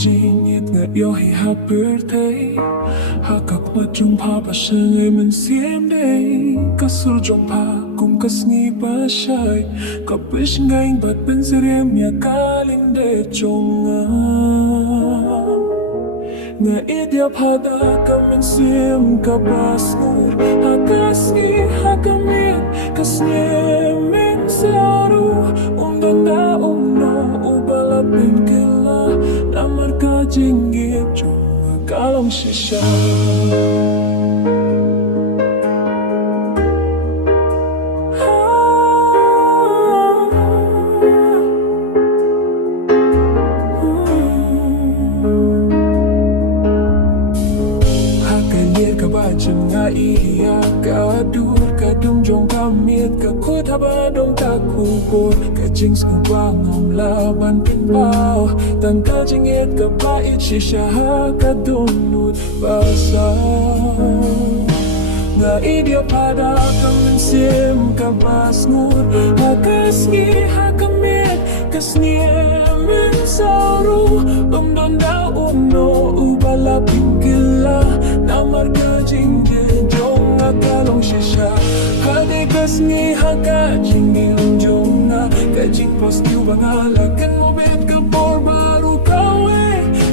jingit nga yohi ha birthday hakak majung pa pasangay man siem day kasul jong pa kum kasngi pa shay kapish ngaing bat ben sirem ya kalinde chonga nga idya pada kamin siem kabasngur hakasngi hakamit kasngi min saru undanda umno ubalapin kila namar ka jinggit chunga kalong shisha Nga iya kadur kadung jong kamit kakut haba dong takubur kajing skubangam laban pinpau tan kajingit kabait shisha kadunut basa nga idya pada kamin sim kabasngur hakasngi hakamit kasni min saru umdonda umno ubalapin kila namar kajing jong kalong shisha kade kasngi haka jingil jong kajing postiu bangalakan mo bet kapor baru kawe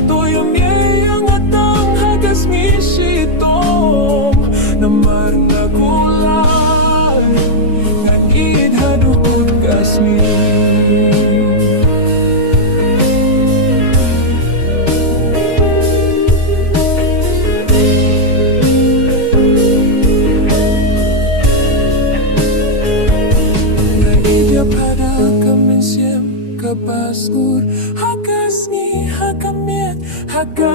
toyong yang atang hakasngi sitong namar nga kulay ngangid hadukot kasmi pada kamin siem kabasngur hakasngi hakamit haka